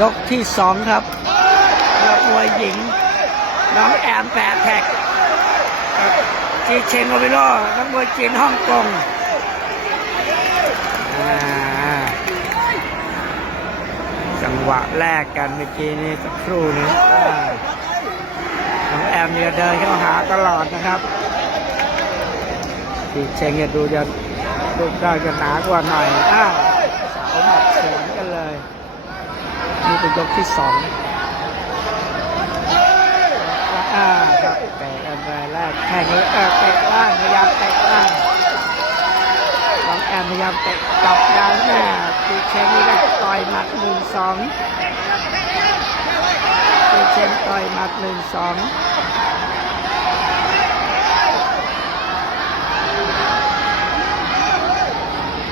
ยกที่สองครับนักมวยหญิง น้องแอมแปดแท็กจีเชนโนวิโรนักมวยจีนฮ่องกงจังหวะแรกกันเมื่อกี้นี้สักครู่นี้น้องแอมเนี่ยเดินเข้าหาตลอดนะครับจีเชงเนี่ยดูจะรูปร่างจะหนากว่าหน่อยอ้าวสาวหมัดสวนกันเลย นี่เป็น ยกที่สองอ่าครับเตะกันไปแรกแข่งเลยเออเตะล่างพยายามแตะล่างน้องแอมพยายามแตะกลับยาวแม่ตีเชนนี่ก็ต่อยหมัดหนึ่งสองตีเชนต่อยหมัดหนึ่งสอง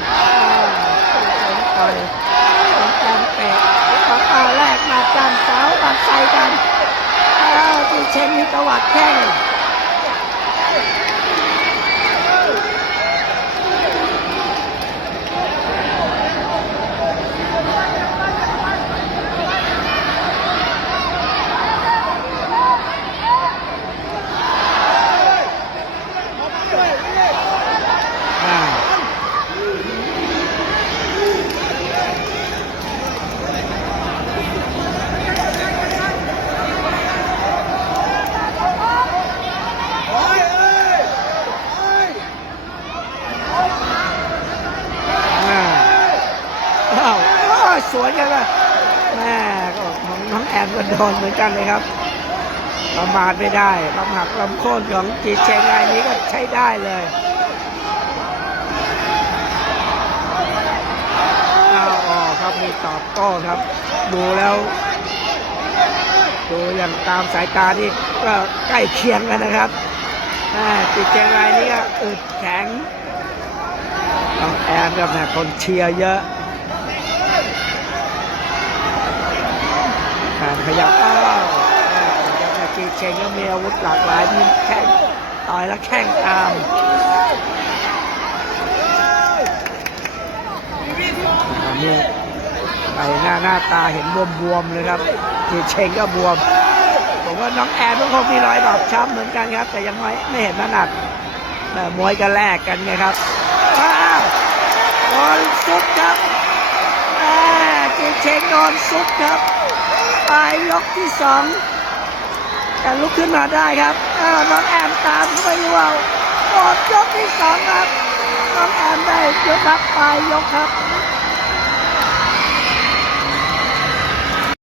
อ่าตีเชนต่อยน้องแอมเตะแล้วก็แรกมากันเสาตัดใส่กันอ้าวตี เชนมีประวัติแข้ง อ่าอ่าอ้าวโอ้ย สวยจังเลยแม่ก็ของน้องแอมก็โดนเหมือนกันเลยครับ ประมาทไม่ได้ลำหักลำโค่นของจีเชงรายนี้ก็ใช้ได้เลยเอาออกครับมีตอบโต้ครับ ดูแล้ว ดูอย่างตามสายตานี่ก็ใกล้เคียงกันนะครับจีเชงรายนี้ก็อึดแข็งต้องแอนกับแม่คนเชียร์เยอะการ ขยับอ้าวอ่าแต่จีเชงก็มีอาวุธหลากหลายมีแข้งต่อยแล้วแข้งตามอันนี้ใบหน้าหน้าตาเห็นบวมๆเลยครับจีเชงก็บวมผมว่าน้องแอนก็คงมีรอยบอบช้ำเหมือนกันครับ แต่ยังไม่ไม่เห็นขนาดแต่มวยก็แลกกันไงครับอ้าวโดนซุปครับ จีเชงนอนซุกครับปลายยกที่สองแต่ลุกขึ้นมาได้ครับอ้าวน้องแอมตามเข้าไปรวมหมดยกที่สองครับน้องแอมได้ยกครับปลายยกครับ